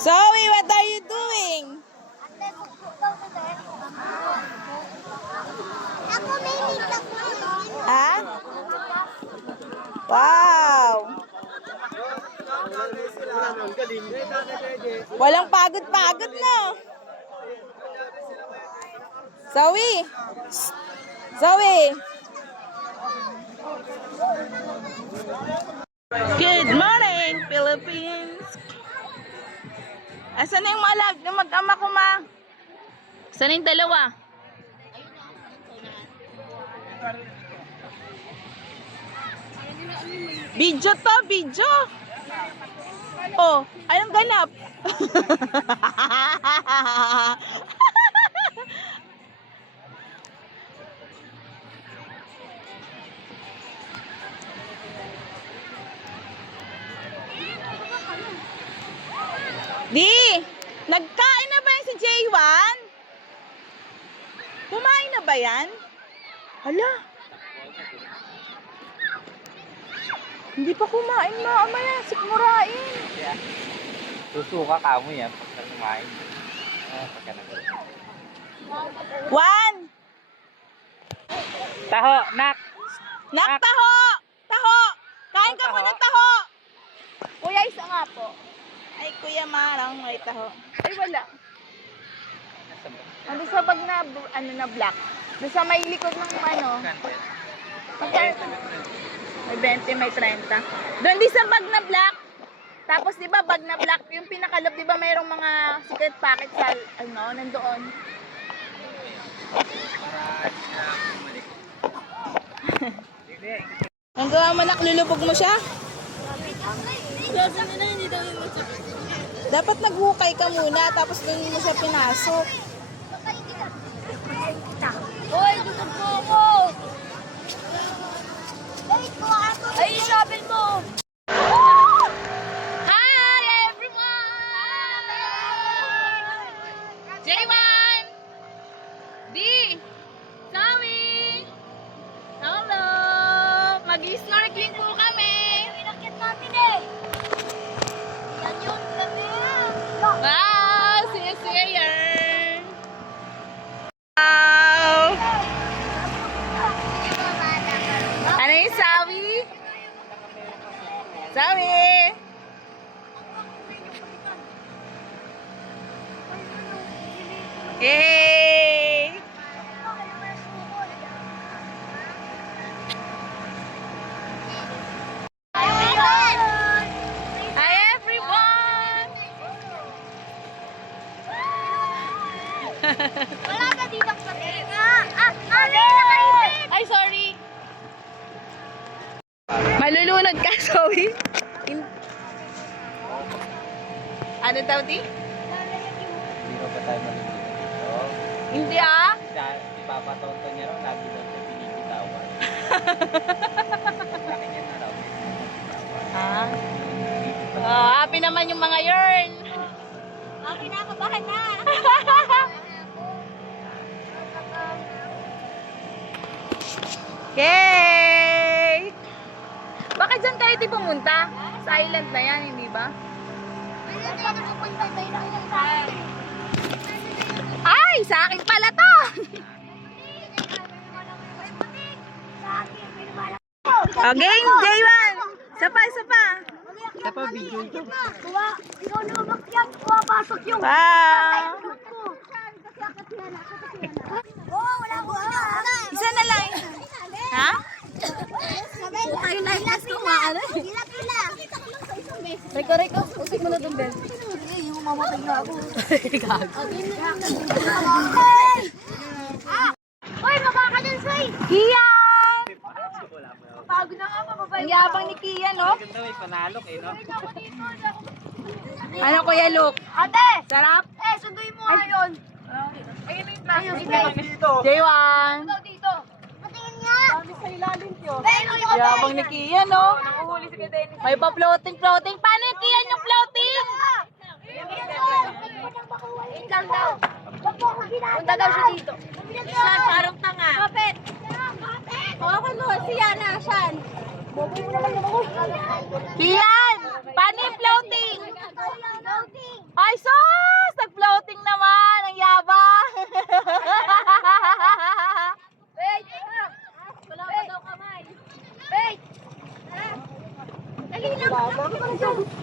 Zoe, what are you doing? Ha? Wow! Walang pagod-pagod na. Zoe! Zoe! Good morning, Philippines! Asan na yung malag ng mag-ama ko, ma? Asan na yung dalawa? Video to, video. Oh, anong ganap? Di, nagkain na ba yan si J1? Kumain na ba yan? Hala. Hindi pa kumain na, ama yan, sikmurain. Susuka ka mo yan pagka kumain. Ah, pagka nag One! Taho, nak! Nak, taho! Taho! Kain ka muna, taho! Kuya, isa nga po. Ay, kuya, marang may taho. Ay, wala. Ano sa bag na, ano na black? Doon sa may likod ng ano. May 20, may 30. Doon di sa bag na black. Tapos di ba bag na black, yung pinakalob, di ba mayroong mga secret packet sa, ano, nandoon. Ang gawa mo nak, lulubog mo siya? Dapat naghukay ka muna, tapos doon mo siya pinasok. Hoy, gutom po ako! Ay, shovel mo! Hi everyone! J1! D! Hello! Mag-snorkeling po kami! Pinakit natin eh! Yan yun, kami! Wow! See you, see you here! Wow! Ano yung Sawi? Sawi! Yay! Hi everyone! Wala ka dito sa Ah, ah, ano nakaipit? Ay, sorry. Malulunod ka, sorry. In- ano daw, di? Hindi na ba tayo dito? Hindi ah. Sa- Si Papa Toto niya raw, lagi daw siya binibitawan. Laki niya na raw. Ah. Oh, happy naman yung mga yarn. Ah, kinakabahan na! Cake! Bakit dyan kayo di pumunta? Sa island na yan, hindi ba? Ay, sa akin pala to! Okay, J1! Sapa, sapa! Isa pa, video ito. Kuha, ikaw na umakyat, pumapasok yung... Wow! Oo, wala ko wala. Isa na lang. Ha? Tayo na yung last kumaano. Kila, kila. Reko, reko. Usik mo na itong bell. Ako. Ah! Hoy, baba ka dyan, Soy! Kian! Pagod na nga, mababay. Ang yabang ni Kian, no? Ganda may panalok eh, no? Ano, Kuya Luke? Ate! Sarap? Eh, sunduin mo nga yun. Ayun na yung plastic. Dito! J1! Ikaw dito. Patingin nga. Dami sa ilalim yun. Pero yung Yabang ni Kian, no? May pa floating, floating. Paano yung Kian yung floating? Wait daw. Punta daw siya dito. Saan? Parang tanga. Kapit. Okay mo, si Yana, saan? Kian! Pani floating! Ay, sus! Nag-floating naman! Ang yaba! Wait! Wala pa daw kamay. Wait! Dali lang!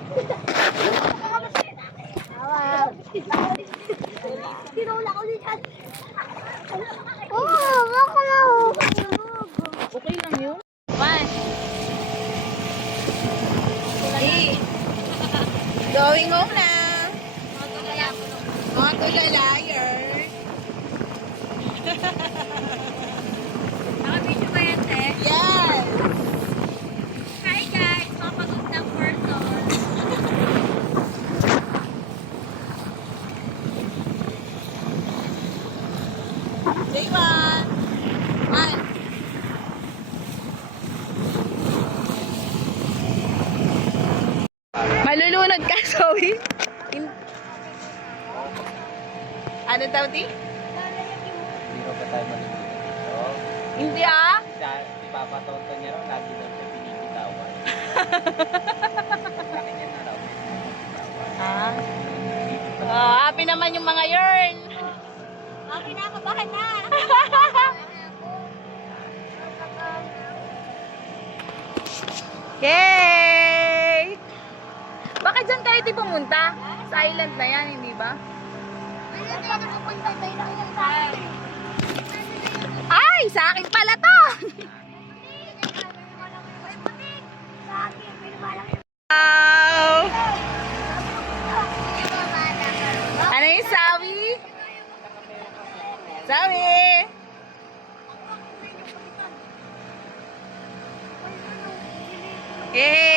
Thank you. J1! Man! Malulunod ka, Zoe! Ano tawag di? Dito ka tayo malulunod. Hindi ah! Di ba patonto niya rin, lagi daw siya pinigitawan. Laki niya na raw. Ah? Ah, happy naman yung mga yarn! Ang kinakabahan na. Yay! Bakit dyan kayo di pumunta? Sa island na yan, hindi ba? Ay, sa akin pala to! Wow! Sorry. Hey.